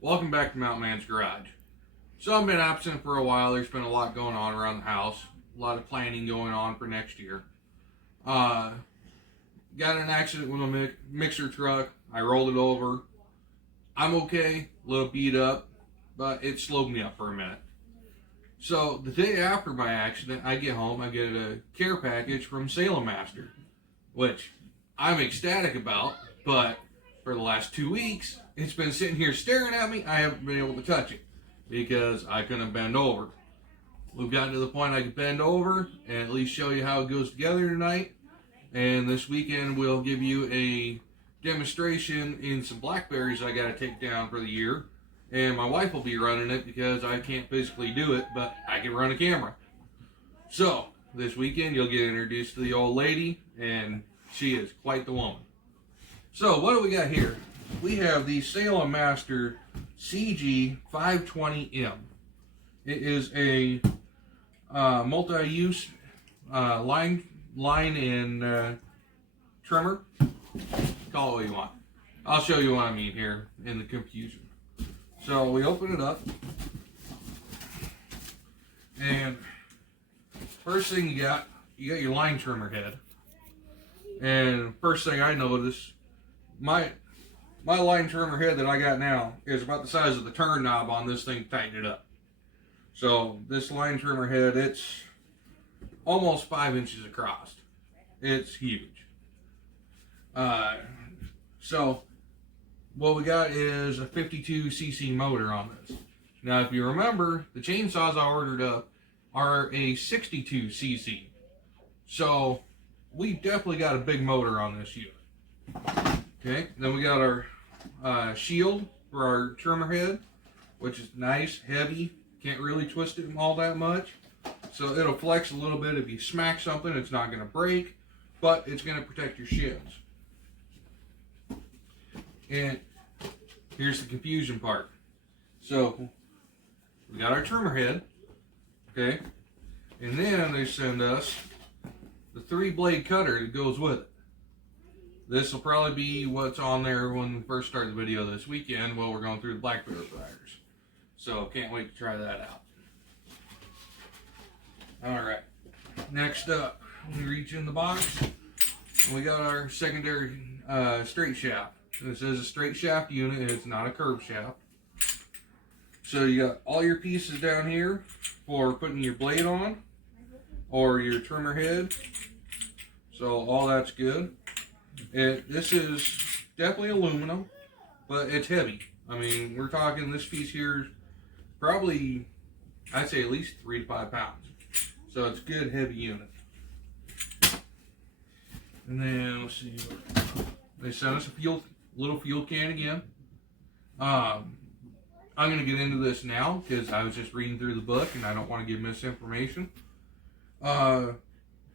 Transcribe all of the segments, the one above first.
Welcome back to Mountain Man's Garage. So I've been absent for a while. There's been a lot going on around the house. A lot of planning going on for next year. Got in an accident with a mixer truck. I rolled it over. I'm okay, a little beat up, but it slowed me up for a minute. So the day after my accident, I get home, I get a care package from Salem Master, which I'm ecstatic about, but for the last 2 weeks, it's been sitting here staring at me. I haven't been able to touch it because I couldn't bend over. We've gotten to the point I can bend over and at least show you how it goes together tonight. And this weekend, we'll give you a demonstration in some blackberries I got to take down for the year. And my wife will be running it because I can't physically do it, but I can run a camera. So, this weekend, you'll get introduced to the old lady, and she is quite the woman. So, what do we got here? We have the Salem Master cg520m. It is a multi-use line and trimmer. Call it what you want. I'll show you what I mean here in the confusion. So we open it up, and first thing you got your line trimmer head. And first thing I notice, my line trimmer head that I got now is about the size of the turn knob on this thing to tighten it up. So this line trimmer head, it's almost 5 inches across. It's huge. So what we got is a 52cc motor on this. Now, if you remember, the chainsaws I ordered up are a 62cc. So we definitely got a big motor on this unit. Okay, then we got our shield for our trimmer head, which is nice, heavy. Can't really twist it all that much. So it'll flex a little bit. If you smack something, it's not going to break, but it's going to protect your shins. And here's the confusion part. So we got our trimmer head, okay, and then they send us the 3-blade cutter that goes with it. This will probably be what's on there when we first start the video this weekend while we're going through the blackberry riders. So can't wait to try that out. Alright, next up, we reach in the box, and we got our secondary straight shaft. This is a straight shaft unit, it's not a curved shaft. So you got all your pieces down here for putting your blade on, or your trimmer head. So all that's good. This is definitely aluminum, but it's heavy. I mean, we're talking this piece here, probably, I'd say at least 3 to 5 pounds. So it's a good heavy unit. And then let's see, they sent us a little fuel can again. I'm going to get into this now because I was just reading through the book and I don't want to give misinformation.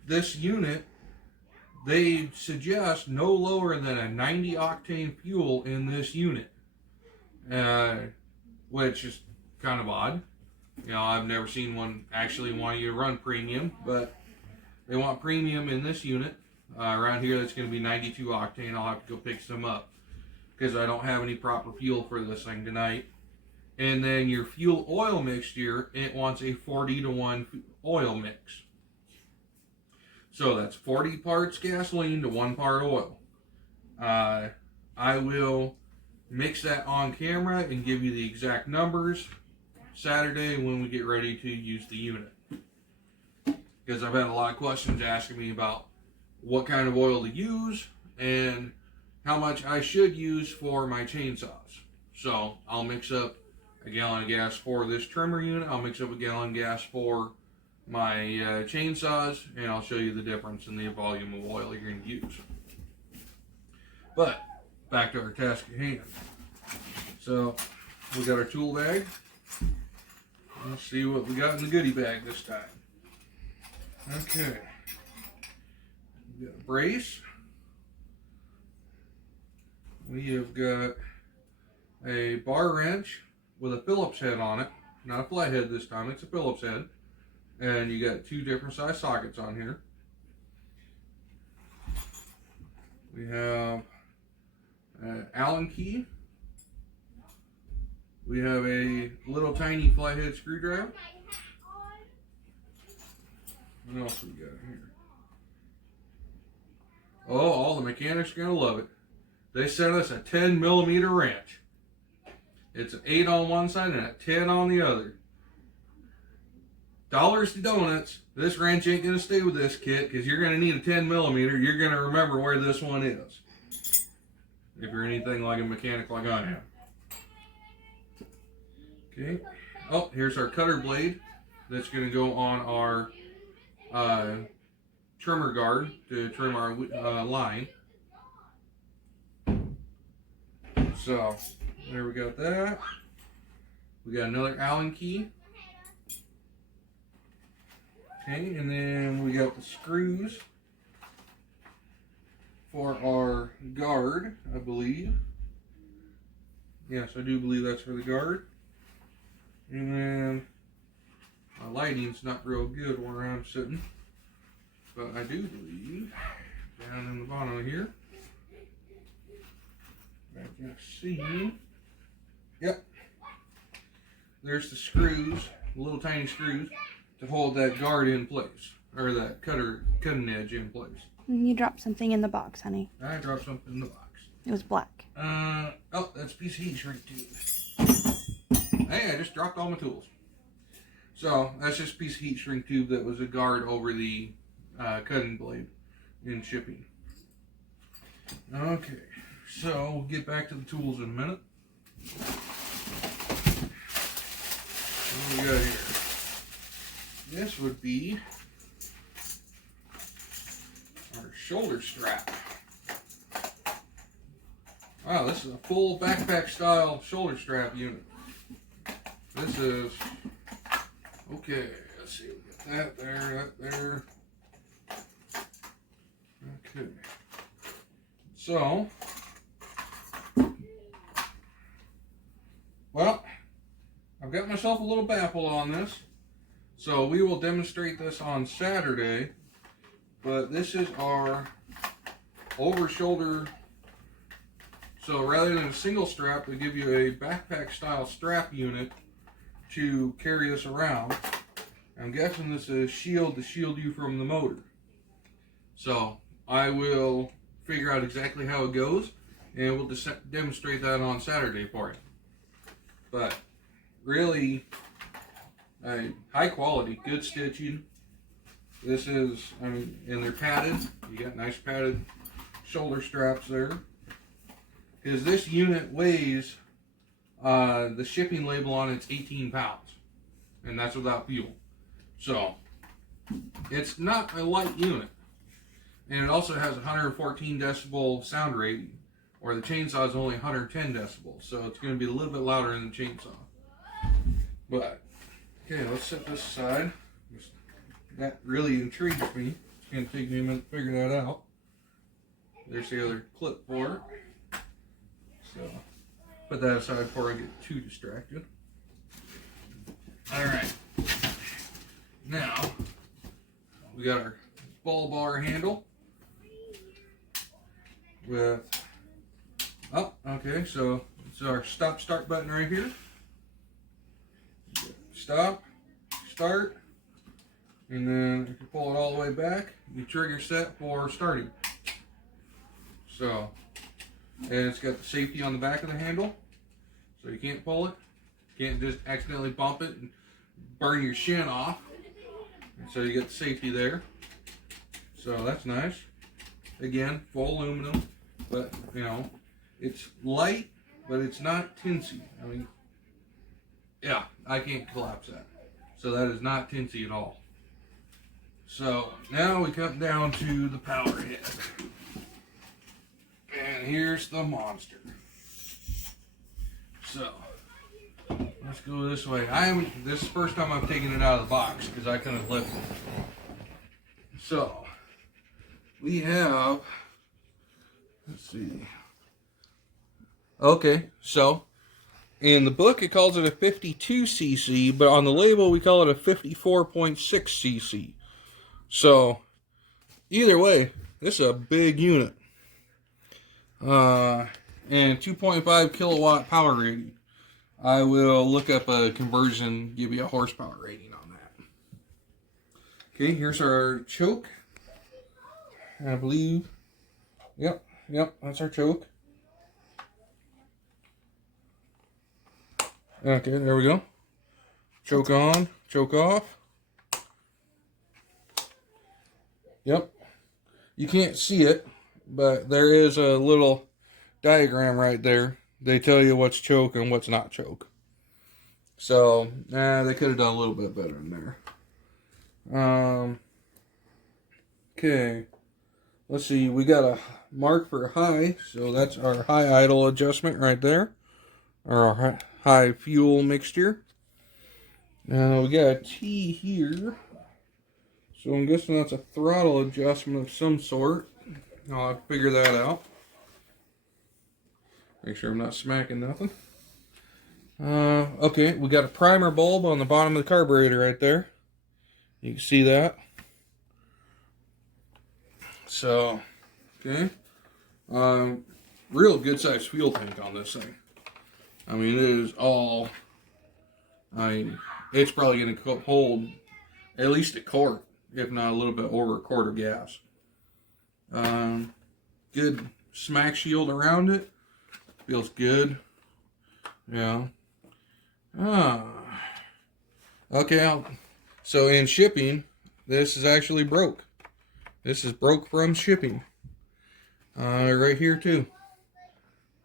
This unit, they suggest no lower than a 90 octane fuel in this unit, which is kind of odd. You know, I've never seen one actually want you to run premium, but they want premium in this unit. Around here, that's going to be 92 octane. I'll have to go pick some up because I don't have any proper fuel for this thing tonight. And then your fuel oil mixture, it wants a 40-to-1 oil mix. So that's 40 parts gasoline to 1 part oil. I will mix that on camera and give you the exact numbers Saturday when we get ready to use the unit. Because I've had a lot of questions asking me about what kind of oil to use and how much I should use for my chainsaws. So I'll mix up a gallon of gas for this trimmer unit. I'll mix up a gallon of gas for my chainsaws, and I'll show you the difference in the volume of oil you're going to use. But back to our task at hand. So we got our tool bag. Let's see what we got in the goodie bag this time. Okay. We got a brace. We have got a bar wrench with a Phillips head on it. Not a flathead this time, it's a Phillips head. And you got 2 different size sockets on here. We have an Allen key We have a little tiny flathead screwdriver. What else we got here? Oh, all the mechanics are going to love it. They sent us a 10mm wrench. It's an 8 on one side and a 10 on the other. Dollars to donuts. This wrench ain't going to stay with this kit because you're going to need a 10mm. You're going to remember where this one is. If you're anything like a mechanic like I am. Okay. Oh, here's our cutter blade. That's going to go on our trimmer guard to trim our line. So, there we got that. We got another Allen key. Okay, and then we got the screws for our guard, I believe. Yes, I do believe that's for the guard. And then my lighting's not real good where I'm sitting, but I do believe down in the bottom here, I can see, yep, there's the screws, the little tiny screws to hold that guard in place, or that cutting edge in place. You dropped something in the box, honey. I dropped something in the box. It was black. Oh, that's a piece of heat shrink tube. Hey, I just dropped all my tools. So, that's just a piece of heat shrink tube that was a guard over the cutting blade in shipping. Okay, so we'll get back to the tools in a minute. What do we got here? This would be our shoulder strap. Wow, this is a full backpack style shoulder strap unit. This is, okay, let's see, we got that there, that there. Okay. So, well, I've got myself a little baffle on this. So we will demonstrate this on Saturday, but this is our over shoulder. So rather than a single strap, they give you a backpack style strap unit to carry this around. I'm guessing this is a shield to shield you from the motor. So I will figure out exactly how it goes, and we'll demonstrate that on Saturday for you. But really, high quality, good stitching. This is, I mean, and they're padded. You got nice padded shoulder straps there. Because this unit weighs, the shipping label on it's 18 pounds. And that's without fuel. So, it's not a light unit. And it also has 114 decibel sound rating. Or the chainsaw is only 110 decibels. So it's going to be a little bit louder than the chainsaw. But, okay, let's set this aside. That really intrigues me. It's going to take me a minute to figure that out. There's the other clip for it. So, put that aside before I get too distracted. Alright. Now, we got our ball bar handle. With, oh, okay, so it's our stop start button right here. Stop, start, and then if you pull it all the way back, you trigger set for starting. So, and it's got the safety on the back of the handle, so you can't pull it. You can't just accidentally bump it and burn your shin off. And so you get the safety there. So that's nice. Again, full aluminum, but you know, it's light, but it's not tinsy. I mean, yeah, I can't collapse that. So that is not tinsy at all. So now we come down to the power head. And here's the monster. So let's go this way. This is the first time I've taken it out of the box because I couldn't lift it. So we have, let's see. Okay, so in the book it calls it a 52cc, but on the label we call it a 54.6cc. So either way, this is a big unit. And 2.5 kilowatt power rating. I will look up a conversion, give you a horsepower rating on that. Okay, here's our choke. I believe. Yep, that's our choke. Okay, there we go. Choke on, choke off. Yep. You can't see it, but there is a little diagram right there. They tell you what's choke and what's not choke. So, they could have done a little bit better in there. Okay. Let's see. We got a mark for high, so that's our high idle adjustment right there. Or our high fuel mixture. We got a T here. So I'm guessing that's a throttle adjustment of some sort. I'll have to figure that out. Make sure I'm not smacking nothing. Okay, we got a primer bulb on the bottom of the carburetor right there. You can see that. So, okay. Real good sized fuel tank on this thing. I mean, it is all, it's probably going to hold at least a quart, if not a little bit over a quart of gas. Good smack shield around it. Feels good. Yeah. Okay, so in shipping, this is actually broke. This is broke from shipping. Right here too.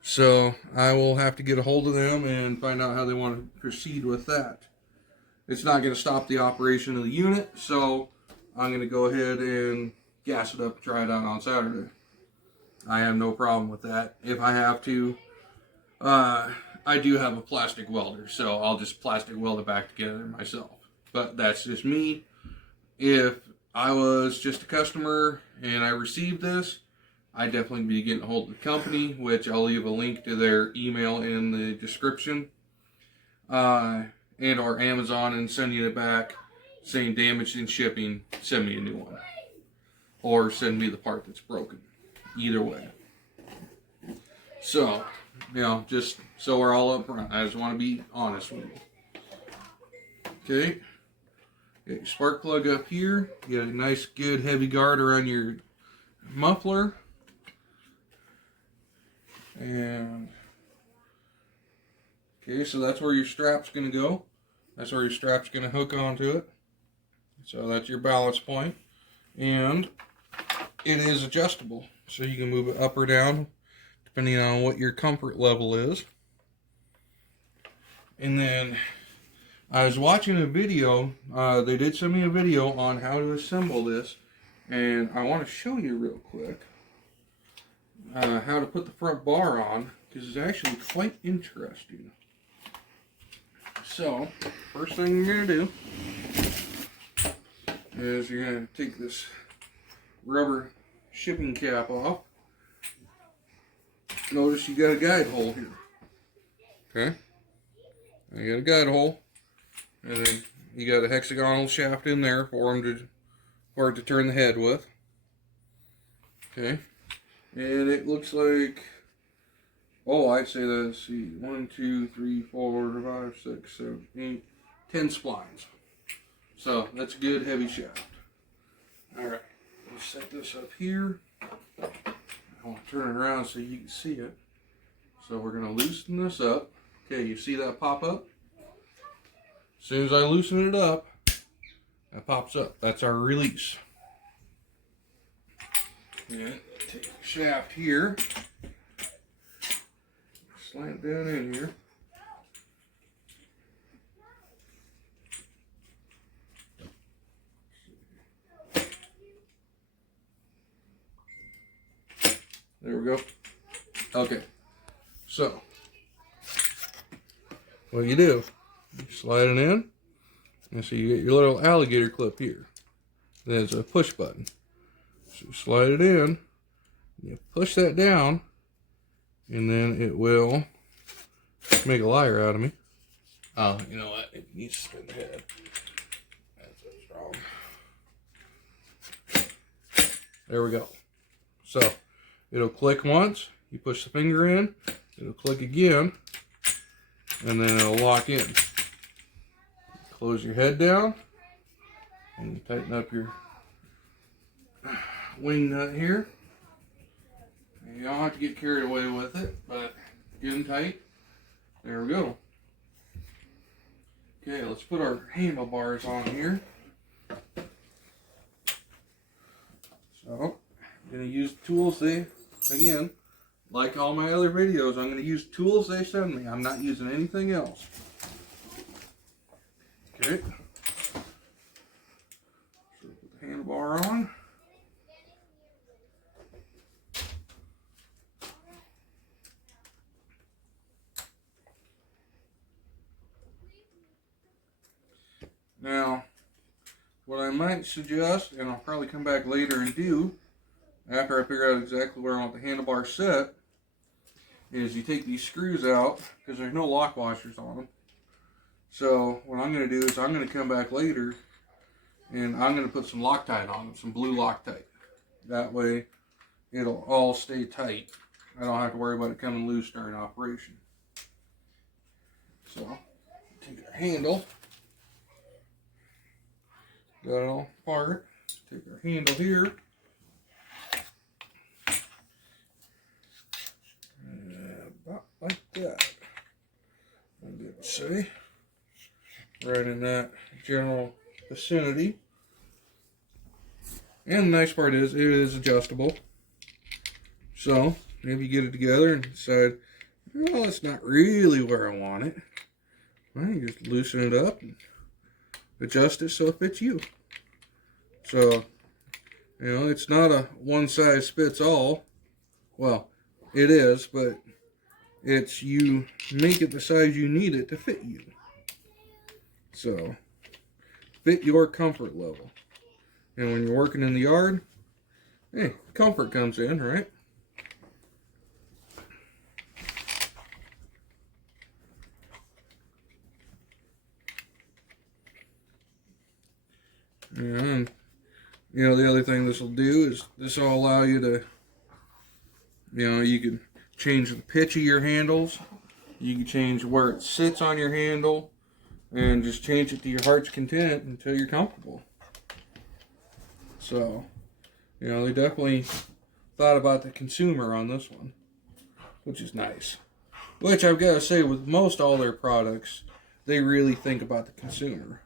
So I will have to get a hold of them and find out how they want to proceed with that. It's not going to stop the operation of the unit, so I'm going to go ahead and gas it up and try it out on Saturday. I have no problem with that. If I have to, I do have a plastic welder, so I'll just plastic weld it back together myself. But that's just me. If I was just a customer and I received this, I'd definitely be getting a hold of the company, which I'll leave a link to their email in the description. And or Amazon, and sending it back saying damaged in shipping, send me a new one. Or send me the part that's broken. Either way. So, you know, just so we're all up front. I just want to be honest with you. Okay. Get your spark plug up here. Get a nice, good, heavy guard around your muffler. And okay, so that's where your strap's going to go. That's where your strap's going to hook onto it. So that's your balance point. And it is adjustable. So you can move it up or down depending on what your comfort level is. And then I was watching a video. They did send me a video on how to assemble this. And I want to show you real quick how to put the front bar on, because it's actually quite interesting. So, first thing you're going to do is you're going to take this rubber shipping cap off. Notice you got a guide hole here. Okay? You got a guide hole. And then you got a hexagonal shaft in there for it to turn the head with. Okay? And it looks like, oh, I'd say that, let's see, 1, 2, 3, 4, 5, 6, 7, 8, 10 splines. So that's a good heavy shaft. Alright, let's set this up here. I want to turn it around so you can see it. So we're going to loosen this up. Okay, you see that pop up? As soon as I loosen it up, that pops up. That's our release. And take the shaft here, slant down in here. There we go. Okay, so what you do, you slide it in, and so you get your little alligator clip here. There's a push button. So you slide it in, you push that down, and then it will make a liar out of me. Oh, you know what? It needs to spin the head. That's what's wrong. There we go. So it'll click once, you push the finger in, it'll click again, and then it'll lock in. Close your head down and tighten up your wing nut here. You don't have to get carried away with it, but get them tight. There we go. Okay, let's put our handlebars on here. So, I'm going to use the tools again, like all my other videos, I'm going to use tools they send me. I'm not using anything else. Okay. So put the handlebar on. Now, what I might suggest, and I'll probably come back later and do, after I figure out exactly where I want the handlebar set, is you take these screws out, because there's no lock washers on them. So, what I'm going to do is I'm going to come back later, and I'm going to put some Loctite on them, some blue Loctite. That way, it'll all stay tight. I don't have to worry about it coming loose during operation. So, take our handle. Got it all apart. Take our handle here. About like that. I'm going to say. Right in that general vicinity. And the nice part is, it is adjustable. So, if you get it together and decide, well, it's not really where I want it, well, you just loosen it up and adjust it so it fits you. So, you know, it's not a one size fits all. Well, it is, but it's you make it the size you need it to fit you. So, fit your comfort level. And when you're working in the yard, hey, comfort comes in, right? And, you know, the other thing this will do is this will allow you to, you know, you can change the pitch of your handles. You can change where it sits on your handle. And just change it to your heart's content until you're comfortable. So, you know, they definitely thought about the consumer on this one, which is nice. Which I've got to say, with most all their products, they really think about the consumer.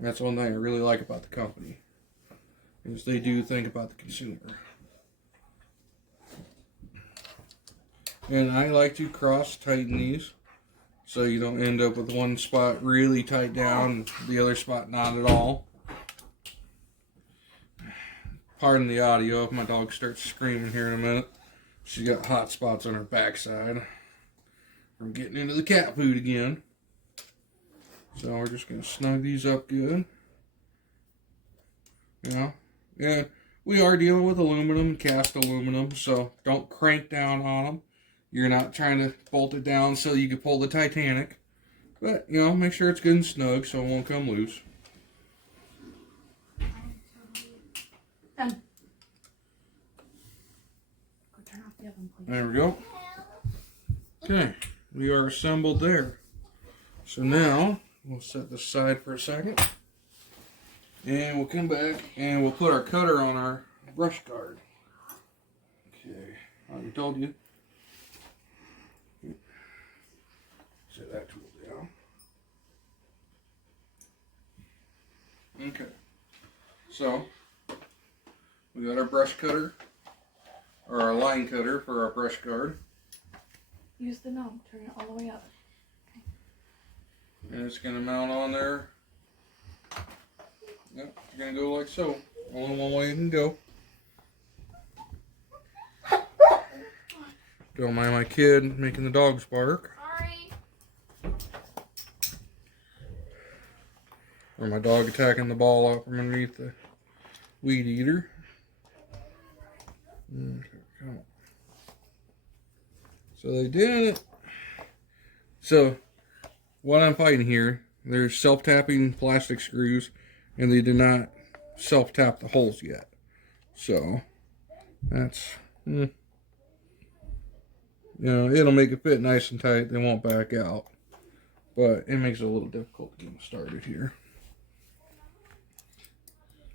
That's one thing I really like about the company, is they do think about the consumer. And I like to cross tighten these, so you don't end up with one spot really tight down and the other spot not at all. Pardon the audio if my dog starts screaming here in a minute. She's got hot spots on her backside from getting into the cat food again. So we're just going to snug these up good. You know, yeah, we are dealing with aluminum, cast aluminum, so don't crank down on them. You're not trying to bolt it down so you can pull the Titanic. But, you know, make sure it's good and snug so it won't come loose. Done. Go turn off the oven, please. There we go. Okay, we are assembled there. So now, we'll set this aside for a second. And we'll come back and we'll put our cutter on our brush guard. Okay, I already told you. Set that tool down. Okay. So, we got our brush cutter, or our line cutter for our brush guard. Use the knob, turn it all the way up. Okay. And it's going to mount on there. Yep, it's going to go like so. Only one way it can go. Don't mind my kid making the dogs bark. Or my dog attacking the ball out from underneath the weed eater. Okay, come on. So they did it. So what I'm fighting here, there's self-tapping plastic screws, and they did not self-tap the holes yet. So that's, you know, it'll make it fit nice and tight. They won't back out. but it makes it a little difficult to get them started here.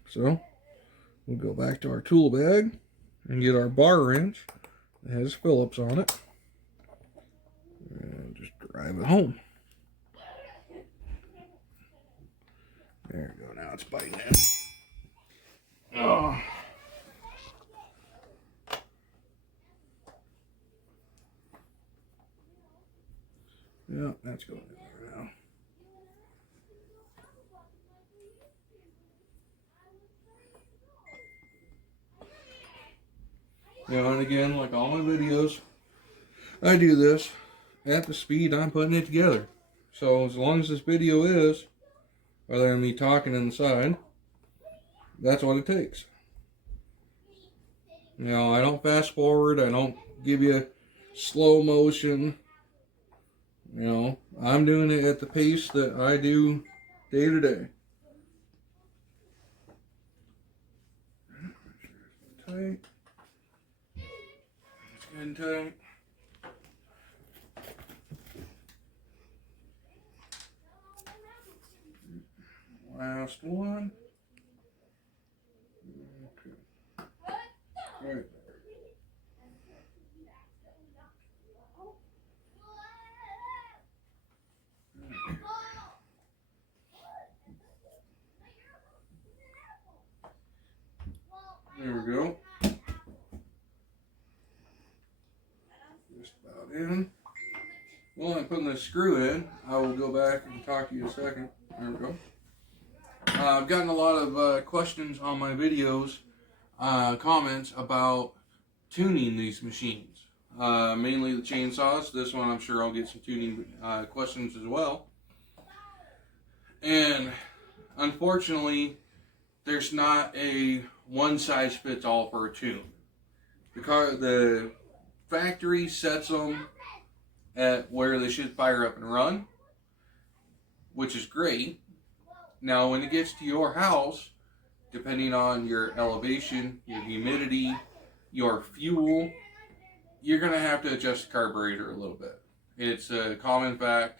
So we'll go back to our tool bag and get our bar wrench that has Phillips on it and just drive it home. There we go. Now it's biting in. Oh. Yeah, that's going in there now. You know, and again, like all my videos, I do this at the speed I'm putting it together. So as long as this video is, other than me talking inside, that's what it takes. You know, I don't fast forward, I don't give you slow motion. You know, I'm doing it at the pace that I do day to day. Tight. It's getting tight. Last one. Okay. Right there. There we go. Just about in. While I'm putting this screw in, I will go back and talk to you a second. There we go. I've gotten a lot of questions on my videos, comments about tuning these machines. Mainly the chainsaws. This one I'm sure I'll get some tuning questions as well. And unfortunately, there's not a one size fits all for a tune. The factory sets them at where they should fire up and run, which is great. Now when it gets to your house, depending on your elevation, your humidity, your fuel, you're going to have to adjust the carburetor a little bit. It's a common fact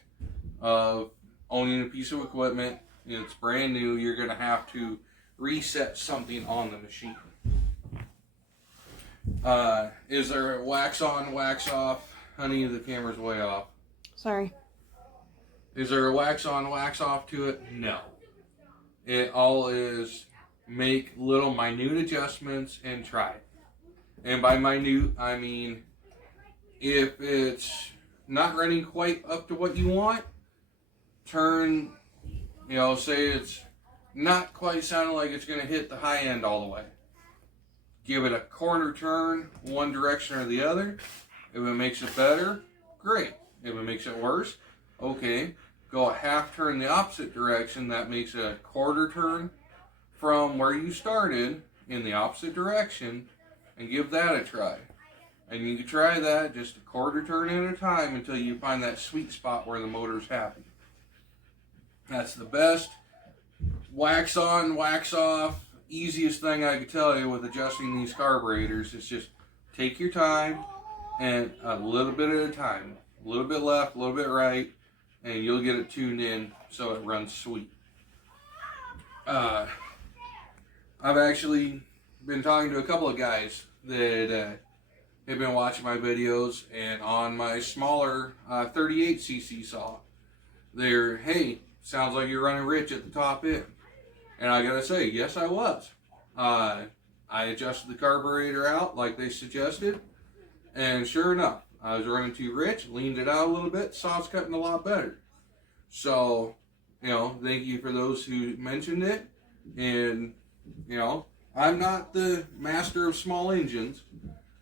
of owning a piece of equipment. It's brand new. You're going to have to reset something on the machine. Is there a wax on, wax off? Honey, the camera's way off. Sorry. Is there a wax on, wax off to it? No. It all is make little minute adjustments and try it. And by minute, I mean if it's not running quite up to what you want, turn, you know, say it's not quite sounding like it's going to hit the high end all the way. Give it a quarter turn, one direction or the other. If it makes it better, great. If it makes it worse, okay. Go a half turn the opposite direction. That makes it a quarter turn from where you started in the opposite direction, and give that a try. And you can try that just a quarter turn at a time until you find that sweet spot where the motor's happy. That's the best wax on, wax off, easiest thing I could tell you with adjusting these carburetors. Is just take your time and a little bit at a time. A little bit left, a little bit right, and you'll get it tuned in so it runs sweet. I've actually been talking to a couple of guys that have been watching my videos, and on my smaller 38cc saw, they're, hey, sounds like you're running rich at the top end. And I gotta say, yes, I was. I adjusted the carburetor out like they suggested, and sure enough, I was running too rich, leaned it out a little bit, saw it's cutting a lot better. So, you know, thank you for those who mentioned it. And, you know, I'm not the master of small engines,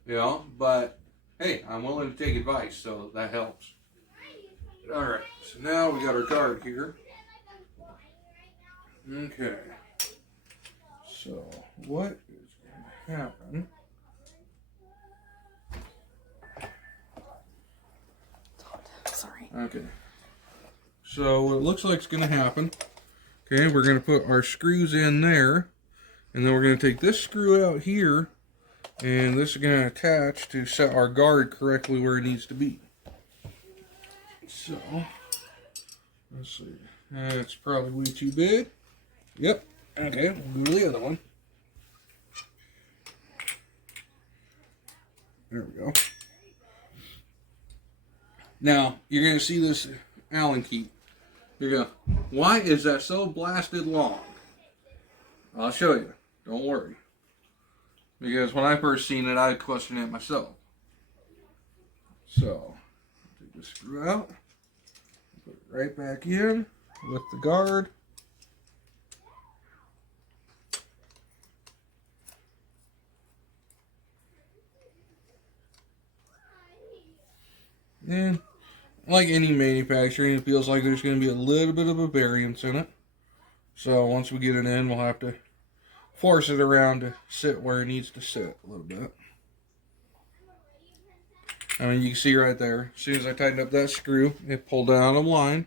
you know, but hey, I'm willing to take advice, so that helps. Alright, so now we got our guard here. Okay. So, what is going to happen? Sorry. Okay. So, what it looks like is going to happen, okay, we're going to put our screws in there, and then we're going to take this screw out here, and this is going to attach to set our guard correctly where it needs to be. So, Let's see. That's probably way too big. Yep. Okay, we'll go to the other one. There we go. Now, you're going to see this Allen key. You're going, why is that so blasted long? I'll show you. Don't worry. Because when I first seen it, I questioned it myself. So, take the screw out. Put it right back in with the guard. And like any manufacturing, it feels like there's going to be a little bit of a variance in it. So once we get it in, we'll have to force it around to sit where it needs to sit a little bit. I mean, you can see right there, as soon as I tightened up that screw, it pulled down a line.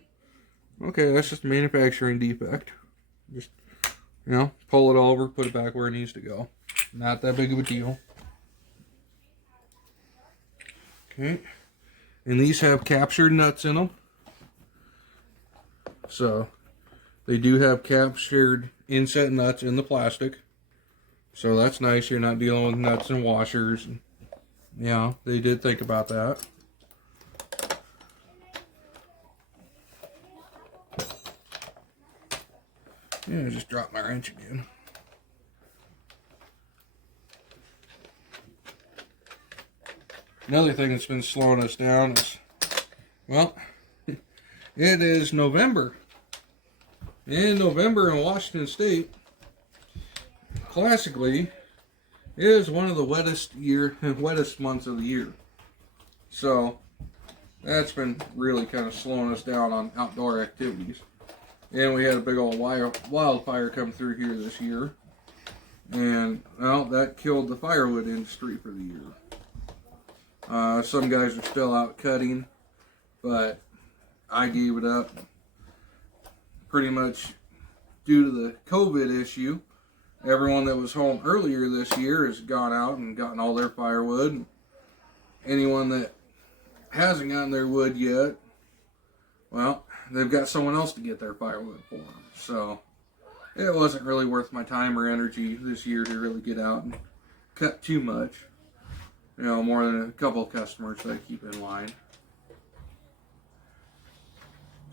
Okay, that's just a manufacturing defect. Just, you know, pull it over, put it back where it needs to go. Not that big of a deal. Okay. And these have captured nuts in them. So, they do have captured inset nuts in the plastic. So that's nice. You're not dealing with nuts and washers. Yeah, they did think about that. Yeah, I just dropped my wrench again. Another thing that's been slowing us down is, well, it is November. And November in Washington State, classically, is one of the wettest months of the year. So, that's been really kind of slowing us down on outdoor activities. And we had a big old wildfire come through here this year. And, well, that killed the firewood industry for the year. Some guys are still out cutting, but I gave it up pretty much due to the COVID issue. Everyone that was home earlier this year has gone out and gotten all their firewood. Anyone that hasn't gotten their wood yet, well, they've got someone else to get their firewood for them. So it wasn't really worth my time or energy this year to really get out and cut too much. You know, more than a couple of customers that I keep in line.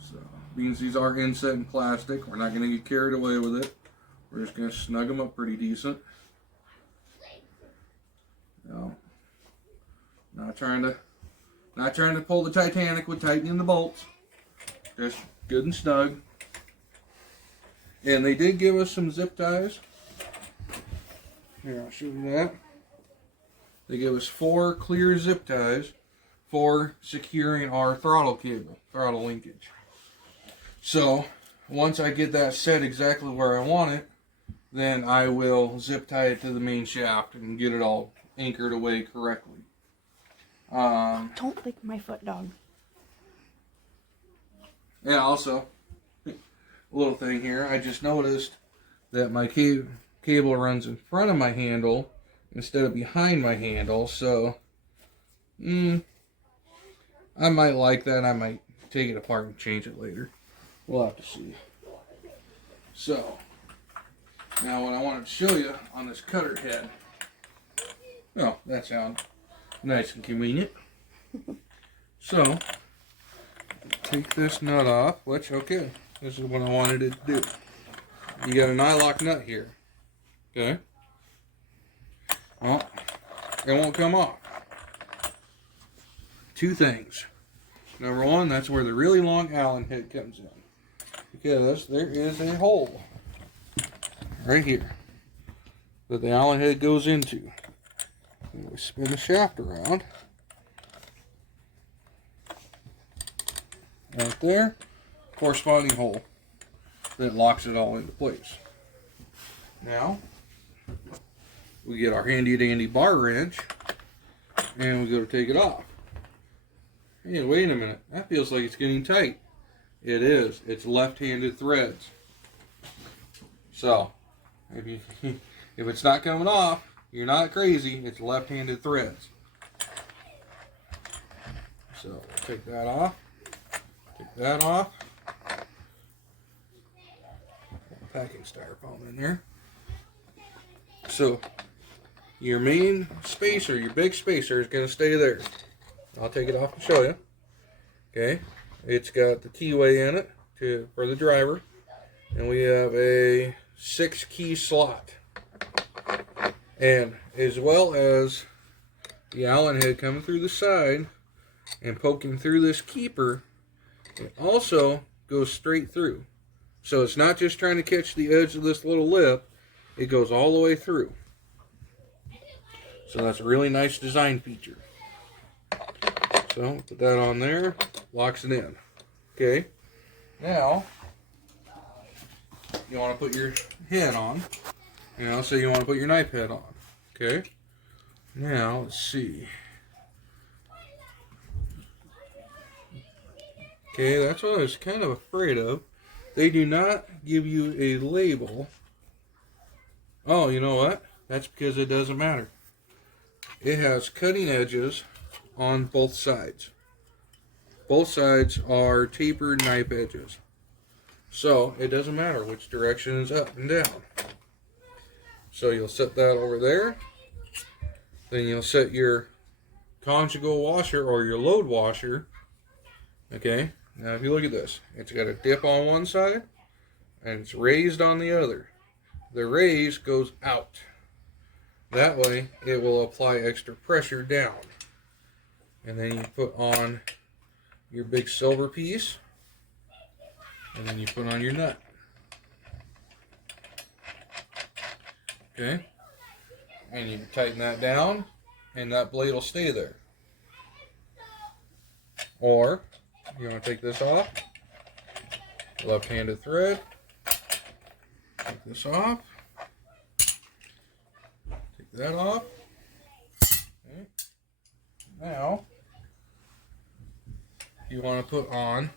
So, means these are inset in plastic. We're not going to get carried away with it. We're just going to snug them up pretty decent. No, not trying to pull the Titanic with tightening the bolts. Just good and snug. And they did give us some zip ties. Here, I'll show you that. They give us 4 clear zip ties for securing our throttle cable, throttle linkage. So, once I get that set exactly where I want it, then I will zip tie it to the main shaft and get it all anchored away correctly. Don't lick my foot, dog. Yeah, also, a little thing here, I just noticed that my cable runs in front of my handle instead of behind my handle, so I might like that. I might take it apart and change it later. We'll have to see. So, now what I wanted to show you on this cutter head. Oh, that sounds nice and convenient. So, take this nut off, which, okay, this is what I wanted it to do. You got an eye-lock nut here, okay? Well, it won't come off. 2 things. Number 1, that's where the really long Allen head comes in. Because there is a hole right here that the Allen head goes into. And we spin the shaft around. Right there, corresponding hole that locks it all into place. Now, we get our handy dandy bar wrench and we go to take it off. Hey, wait a minute, that feels like it's getting tight. It is. It's left-handed threads. So, if it's not coming off, you're not crazy. It's left-handed threads. So, take that off. Take that off. packing styrofoam in there. So your main spacer, your big spacer, is going to stay there. I'll take it off and show you. Okay, it's got the keyway in it for the driver, and we have a 6-key slot, and as well as the Allen head coming through the side and poking through this keeper. It also goes straight through, so it's not just trying to catch the edge of this little lip. It goes all the way through. So that's a really nice design feature. So put that on there, locks it in. Okay, now you want to put your head on. Now say you want to put your knife head on. Okay, now let's see. Okay, that's what I was kind of afraid of. They do not give you a label. Oh, you know what? That's because it doesn't matter. It has cutting edges on both sides. Both sides are tapered knife edges. So it doesn't matter which direction is up and down. So you'll set that over there. Then you'll set your conjugal washer or your load washer. Okay, now if you look at this, it's got a dip on one side and it's raised on the other. The raise goes out. That way it will apply extra pressure down. And then you put on your big silver piece, and then you put on your nut. Okay, and you tighten that down, and that blade will stay there. Or you want to take this off, left-handed thread, take this off, take that off. Okay. Now you want to put on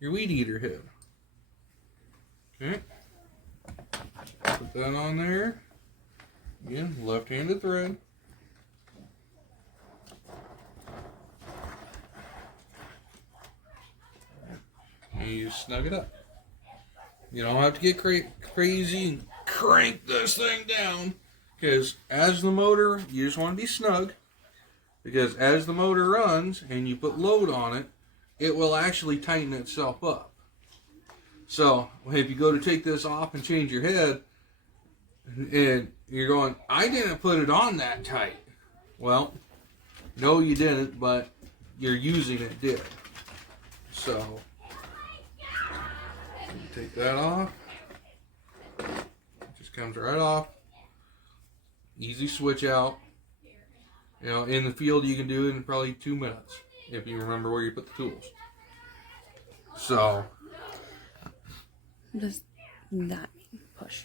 your weed eater head. Okay, put that on there. Again, left-handed thread. And you snug it up. You don't have to get crazy and crank this thing down, because as the motor, you just want to be snug, because as the motor runs and you put load on it, it will actually tighten itself up. So if you go to take this off and change your head, and you're going, I didn't put it on that tight. Well, no you didn't, but you're using it did. So take that off. It just comes right off. Easy switch out. You know, in the field you can do it in probably 2 minutes if you remember where you put the tools. So does that mean push?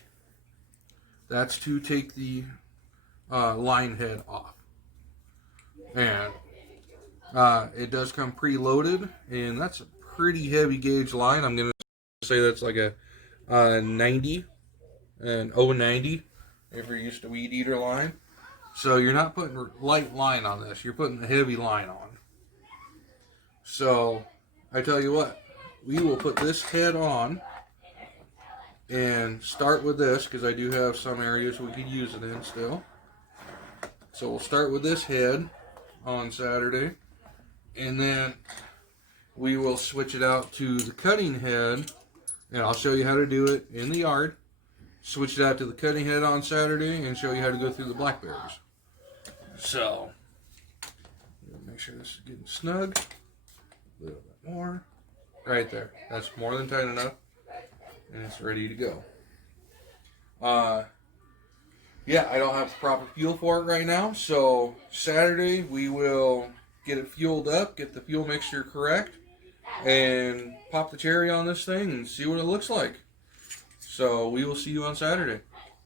That's to take the line head off. And it does come preloaded, and that's a pretty heavy gauge line. I'm going to say that's like a 90, an 090 if you're used to weed eater line. So you're not putting light line on this, you're putting a heavy line on. So I tell you what, we will put this head on and start with this, because I do have some areas we could use it in still. So we'll start with this head on Saturday, and then we will switch it out to the cutting head, and I'll show you how to do it in the yard. Switch it out to the cutting head on Saturday and show you how to go through the blackberries. So make sure this is getting snug. A little bit more. Right there. That's more than tight enough. And it's ready to go. Yeah, I don't have the proper fuel for it right now. So Saturday we will get it fueled up, get the fuel mixture correct, and pop the cherry on this thing and see what it looks like. So we will see you on Saturday.